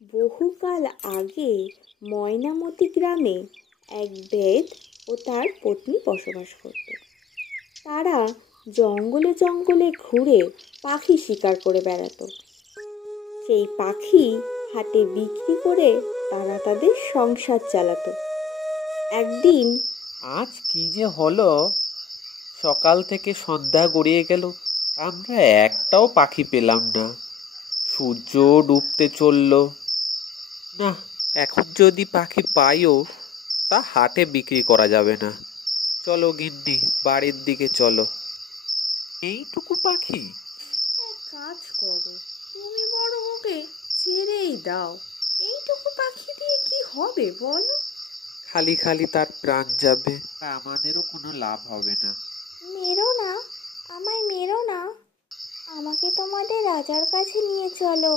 বহুকাল আগে ময়নামতি গ্রামে এক বেদ ও তার পত্নী বসবাস করত। তারা জঙ্গলে জঙ্গলে ঘুরে পাখি শিকার করে বেড়াতো। সেই পাখি হাটে বিক্রি করে তারা তাদের সংসার চালাতো। একদিন, আজ কি যে হলো, সকাল থেকে সন্ধ্যা গড়িয়ে গেল, আমরা একটাও পাখি পেলাম না। সূর্য ডুবতে চলল না, এখন যদি পাখি পাইও তা হাটে বিক্রি করা যাবে না। চলো গিন্নি, বাড়ির দিকে চলো। এইটুকু পাখি? এক কাজ করো, তুমি বড় ওকে ছেড়েই দাও। এইটুকু পাখি দিয়ে কি হবে বলো? খালি খালি তার প্রাণ যাবে, আমাদেরও কোনো লাভ হবে না। মেরো না, আমায় মেরো না। আমাকে তোমাদের রাজার কাছে নিয়ে চলো।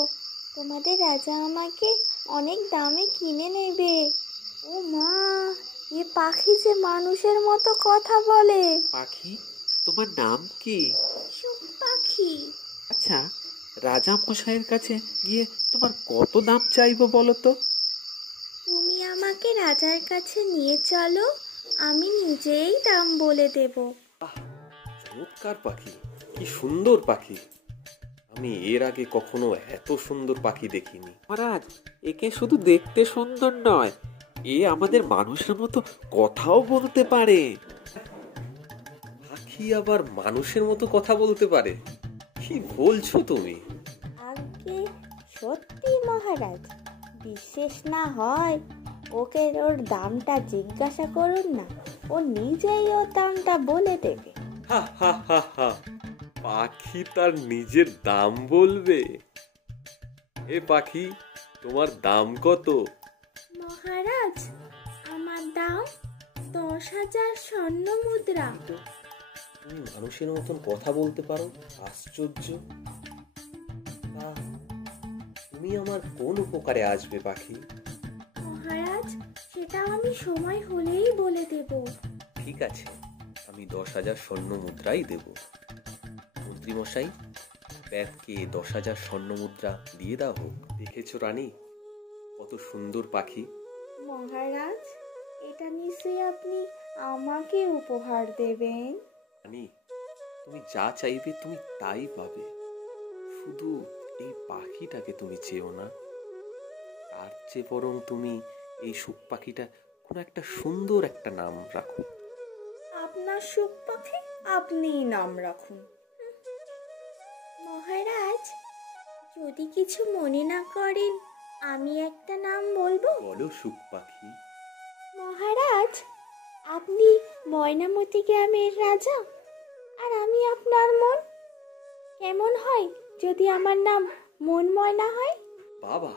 তোমাদের রাজা আমাকে অনেক দামে কিনে নেবে। ও মা, এ পাখি যে মানুষের মতো কথা বলে। পাখি, তোমার নাম কি? সুখ পাখি। আচ্ছা, রাজা মশাইয়ের কাছে গিয়ে তোমার কত দাম চাইবো বলো তো? তুমি আমাকে রাজার কাছে নিয়ে চলো, আমি নিজেই দাম বলে দেব। চমৎকার পাখি, কি সুন্দর পাখি! আমি এর আগে কখনো এত সুন্দর পাখি দেখিনি। মহারাজ, একে শুধু দেখতে সুন্দর নয়, এ আমাদের মানুষের মতো কথাও বলতে পারে। পাখি আবার মানুষের মতো কথা বলতে পারে? কি বলছো তুমি? আগে সত্যি মহারাজ, বিশ্বাস না হয় ওকে ওর দামটা জিজ্ঞাসা করুন না, ও নিজেই ওর দামটা বলে দেবে। হা হা হা হা, পাখি তার নিজের দাম বলবে? এ পাখি, তোমার দাম কত? মহারাজ, আমার দাম 10,000 স্বর্ণ মুদ্রা। তুমি মানুষের মতন কথা বলতে পারো, আশ্চর্য! তা তুমি আমার কোন উপকারে আসবে পাখি? মহারাজ, সেটা আমি সময় হলেই বলে দেব। ঠিক আছে, আমি 10,000 স্বর্ণ মুদ্রাই দেব। মন্ত্রী মশাই, ব্যাধকে 10,000 স্বর্ণ মুদ্রা দিয়ে দাও হোক। দেখেছো রানী, কত সুন্দর পাখি! মহারাজ, এটা নিশ্চয়ই আপনি আমাকে উপহার দেবেন। রানী, তুমি যা চাইবে তুমি তাই পাবে। শুধু এই পাখিটাকে তুমি চেও না। তার চেয়ে বরং তুমি এই সুখ পাখিটা কোনো একটা সুন্দর একটা নাম রাখো। আপনার সুখ পাখি, আপনিই নাম রাখুন। মহারাজ, যদি কিছু মনে না করেন, আমি একটা নাম বলবো? বলো সুখ পাখি। মহারাজ, আপনি ময়নামতি গ্রামের রাজা, আর আমি আপনার মন। কেমন হয় যদি আমার নাম মন ময়না হয়? বাবা,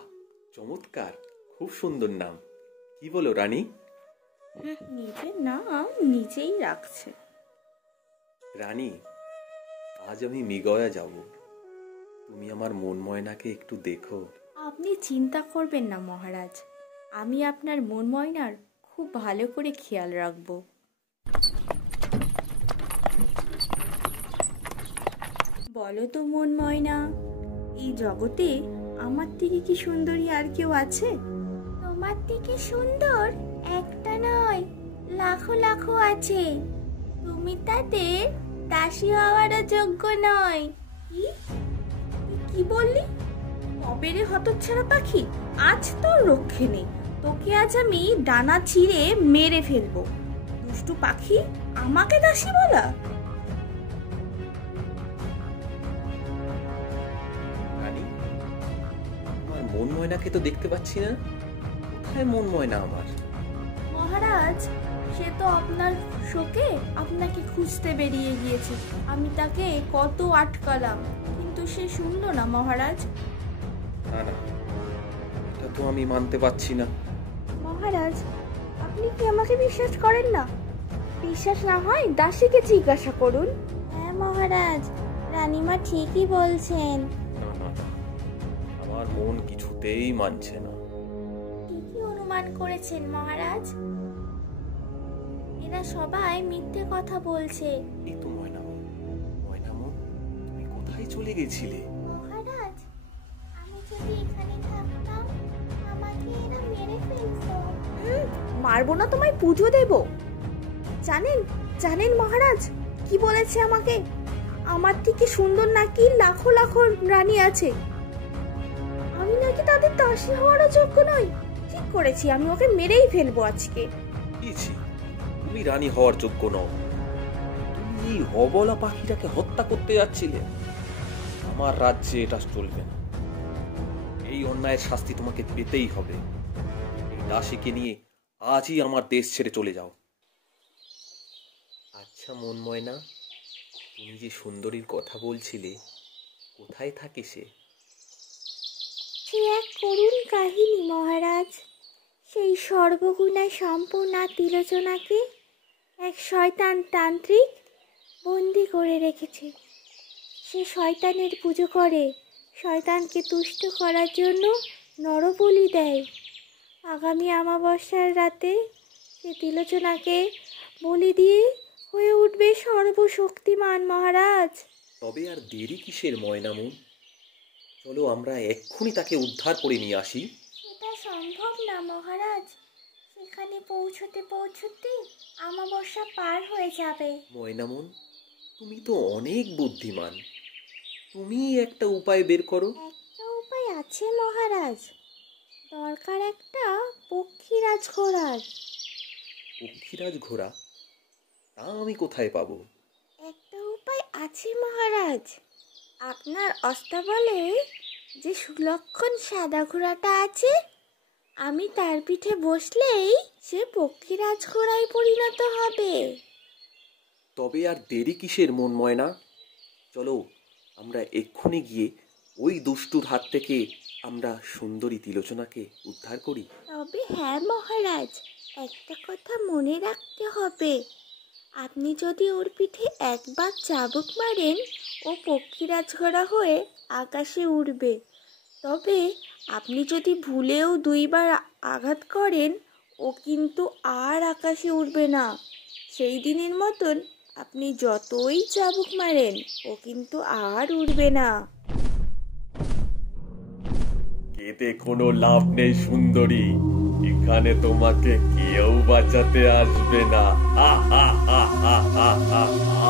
চমৎকার, খুব সুন্দর নাম। কি বলো রানী? নিজের নাম নিজেই রাখছে। রানী, আজ আমি মৃগয়া যাব। তুমি আমার মন ময়নাকে একটু দেখো। আপনি চিন্তা করবেন না মহারাজ, আমি আপনার মন ময়নার খুব ভালো করে খেয়াল রাখব। বলো তো মন ময়না, এই জগতে আমার থেকে কি সুন্দরী আর কেউ আছে? তোমার থেকে সুন্দর একটা নয়, লাখো লাখো আছে। তুমি তাদের দাসী হওয়ারও যোগ্য নয়। কি কি বললি? তবে রে হতচ্ছাড়া পাখি, আজ তোর রক্ষে নেই। তোকে আজ আমি ডানা ছিঁড়ে মেরে ফেলবো। দুষ্টু পাখি, আমাকে দাসী বলা! রানী, আমার মন ময়নাকে তো দেখতে পাচ্ছি না। কোথায় মন ময়না আমার? মহারাজ, সে তো আপনার শোকে আপনাকে খুঁজতে বেরিয়ে গিয়েছে। আমি তাকে কত আটকালাম, কিন্তু সে শুনলো না মহারাজ। না না, এটা তো আমি মানতে পারছি না। মহারাজ, আপনি কি আমাকে বিশ্বাস করেন না? বিশ্বাস না হয় দাসীকে জিজ্ঞাসা করুন। হ্যাঁ মহারাজ, রানীমা ঠিকই বলছেন। না না, আমার মন কিছুতেই মানছে না। ঠিকই অনুমান করেছেন মহারাজ, এরা সবাই মিথ্যে কথা বলছে। এই তো ময়নামন, ময়নামন, তুমি কোথায় চলে গেছিলে? মহারাজ, আমি যদি এখানে থাকতাম মারবো না, তোমায় পুজো দেব। জানেন জানেন মহারাজ কি বলেছে আমাকে? আমার থেকে সুন্দর নাকি লাখো লাখো রানী আছে, আমি নাকি তাদের দাসী হওয়ারও যোগ্য নই। ঠিক করেছি, আমি ওকে মেরেই ফেলবো আজকে। ইছি, তুমি রানী হওয়ার যোগ্য নও। তুমি এই অবলা পাখিটাকে হত্যা করতে যাচ্ছিলে। আমার রাজ্যে এটা চলবে না। এই অন্যায়ের শাস্তি তোমাকে পেতেই হবে। এই দাসীকে নিয়ে আজই আমার দেশ ছেড়ে চলে যাও। আচ্ছা মন ময়না, তুমি যে সুন্দরীর কথা বলছিলে, কোথায় থাকে সে? সে এক করুণ কাহিনী মহারাজ। সেই সর্বগুণা সম্পূর্ণা তিলোচনাকে এক শয়তান তান্ত্রিক বন্দি করে রেখেছে। সে শয়তানের পুজো করে, শয়তানকে তুষ্ট করার জন্য নরবলি দেয়। আগামী অমাবস্যার রাতে সে তিলোচনাকে বলি দিয়ে হয়ে উঠবে সর্বশক্তিমান মহারাজ। তবে আর দেরি কিসের ময়নামুন? চলো আমরা এক্ষুনি তাকে উদ্ধার করে নিয়ে আসি। সেটা সম্ভব না মহারাজ, সেখানে পৌঁছতে পৌঁছতে অমাবস্যা পার হয়ে যাবে। ময়নামুন, তুমি তো অনেক বুদ্ধিমান, তুমি একটা উপায় বের করো। একটা উপায় আছে মহারাজ, দরকার একটা পক্ষীরাজ ঘোড়ার। পক্ষীরাজ ঘোড়া? তা আমি কোথায় পাবো? একটা উপায় আছে মহারাজ, আপনার অস্তাবলে যে সুলক্ষণ সাদা ঘোড়াটা আছে, আমি তার পিঠে বসলেই সে পক্ষীরাজ ঘোড়ায় পরিণত হবে। তবে আর দেরি কিসের মন ময়না? চলো আমরা এক্ষুনি গিয়ে ওই দুষ্টুর হাত থেকে আমরা সুন্দরী তিলোচনাকে উদ্ধার করি। তবে হ্যাঁ মহারাজ, একটা কথা মনে রাখতে হবে, আপনি যদি ওর পিঠে একবার চাবুক মারেন, ও পক্ষীরাজ ঘোড়া হয়ে আকাশে উড়বে। তবে আপনি যদি ভুলেও দুইবার আঘাত করেন, ও কিন্তু আর আকাশে উড়বে না। সেই দিনের মতন আপনি যতই চাবুক মারেন, ও কিন্তু আর উড়বে না। এতে কোনো লাভ নেই সুন্দরী, এখানে তোমাকে কেউ বাঁচাতে আসবে না।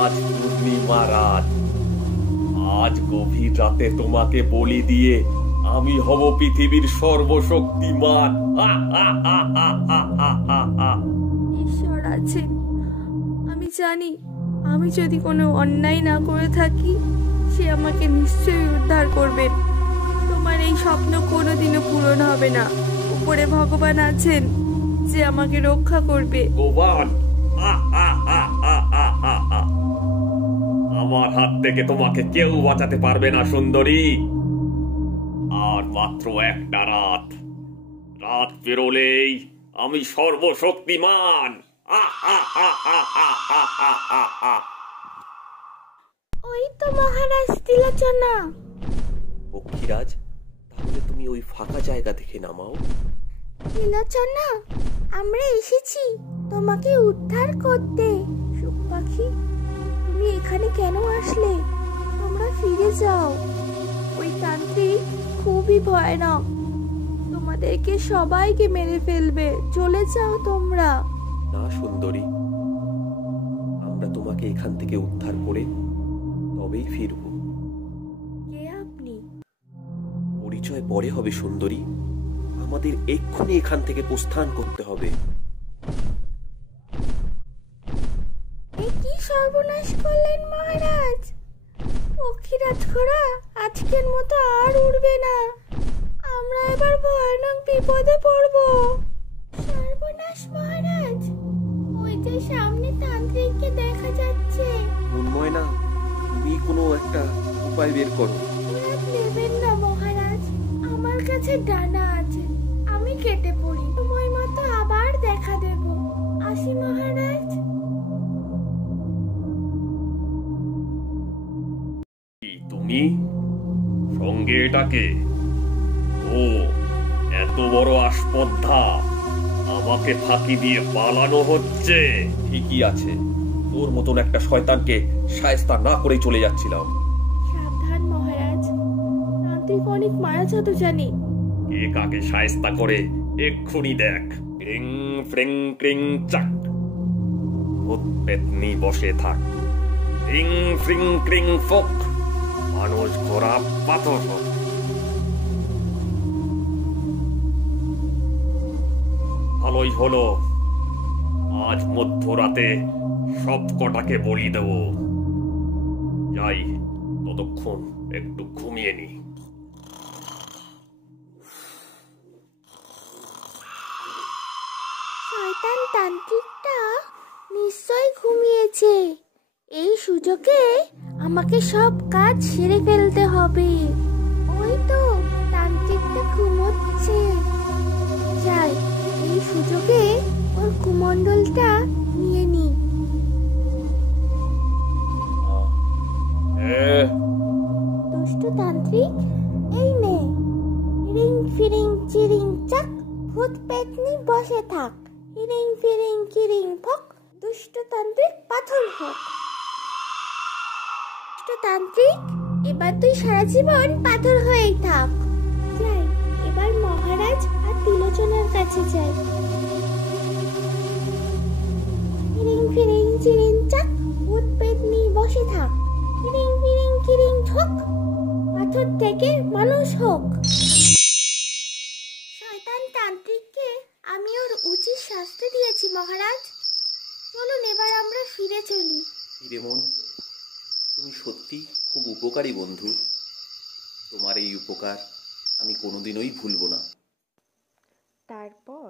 আজ পূর্ণিমা রাত, আজ গভীর রাতে তোমাকে বলি দিয়ে আমি হব পৃথিবীর সর্বশক্তিমান। ঈশ্বর আছেন, আমি জানি আমি যদি কোনো অন্যায় না করে থাকি, সে আমাকে নিশ্চয়ই উদ্ধার করবেন। তোমার এই স্বপ্ন কোনোদিনও পূরণ হবে না। উপরে ভগবান আছেন যে আমাকে রক্ষা করবে। ভগবান, আমার হাত থেকে তোমাকে কেউ বাঁচাতে পারবে না সুন্দরী। আর মাত্র একটা রাত, রাত পেরোলেই আমি সর্বশক্তিমান। ওই তো মহারাজ তিলোচনা। পক্ষীরাজ, তাহলে তুমি ওই ফাঁকা জায়গা থেকে নামাও। তিলোচনা, আমরা এসেছি তোমাকে উদ্ধার করতে। সুখ পাখি, তুমি এখানে কেন আসলে? তোমরা ফিরে যাও, ওই তান্ত্রিক খুবই ভয়ানক, তোমাদেরকে সবাইকে মেরে ফেলবে। চলে যাও তোমরা। না সুন্দরী, আমরা তোমাকে এখান থেকে উদ্ধার করে তবেই ফিরব। কে আপনি? পরিচয় পরে হবে সুন্দরী, আমাদের এক্ষুনি এখান থেকে প্রস্থান করতে হবে। এ কি সর্বনাশ করলেন মহারাজ? পক্ষীরাজ ঘোড়া আজকের মতো আর উড়বে না। আমরা এবার ভয়ানক বিপদে পড়ব। সর্বনাশ মহারাজ, ওই যে সামনে তান্ত্রিককে দেখা যাচ্ছে। মনময় না, তুমি কোনো একটা উপায় বের করো। লাভ নেবেন না মহারাজ, আমার কাছে ডানা আছে, আমি কেটে পড়ি, সময় মতো আবার দেখা দেব। আসি মহারাজ। তুমি সঙ্গে এটাকে? ও এত বড় আসপদ্ধা, আমাকে ফাঁকি দিয়ে পালানো হচ্ছে। ঠিকই আছে, তোর মতন একটা শয়তানকে শায়েস্তা না করে চলে যাচ্ছিলাম। সাবধান মহারাজ, তান্ত্রিক অনেক মায়া জাদু জানে। কে কাকে শায়েস্তা করে এক্ষুনি দেখ। ক্রিং ফ্রিং ক্রিং চাক, ভূত পেতনি বসে থাক। ক্রিং ফ্রিং ক্রিং ফোক, মানুষ ঘোড়া পাথর হোক। ভালোই হলো, আজ মধ্যরাতে সব কটাকে বলি দেব। যাই, ততক্ষণ একটু ঘুমিয়ে নি। শয়তান তান্ত্রিকটা নিশ্চয় ঘুমিয়েছে। এই সুযোগে আমাকে সব কাজ সেরে ফেলতে হবে। ওই তো তান্ত্রিকটা ঘুমোচ্ছে। যাই, এই সুযোগে ওর কুমণ্ডলটা নিয়ে নি। দুষ্ট তান্ত্রিক, এই নে। রিং ফিরিং চিরিং চাক, ভূত পেতনি বসে থাক। হিরিং ফিরিং কিরিং ফক, দুষ্ট তান্ত্রিক পাথর হোক। দুষ্ট তান্ত্রিক, এবার তুই সারা জীবন পাথর হয়েই থাক। যাই, এবার মহারাজ আর তিলোচনার কাছে যাই। হিরিং ফিরিং চিরিং চাক, ভূত পেতনি বসে থাক। হিরিং ফিরিং কিরিং ঠক, পাথর থেকে মানুষ হোক। শয়তান তান্ত্রিককে আমি ওর উচিত শাস্তি দিয়েছি মহারাজ। চলুন এবার আমরা ফিরে চলি। হিরেমন, তুমি সত্যি খুব উপকারী বন্ধু। তোমার এই উপকার আমি কোনোদিনই ভুলব না। তারপর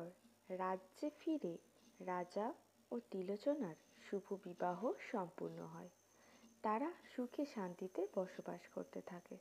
রাজ্যে ফিরে রাজা ও তিলোচনার শুভ বিবাহ সম্পূর্ণ হয়। তারা সুখে শান্তিতে বসবাস করতে থাকে।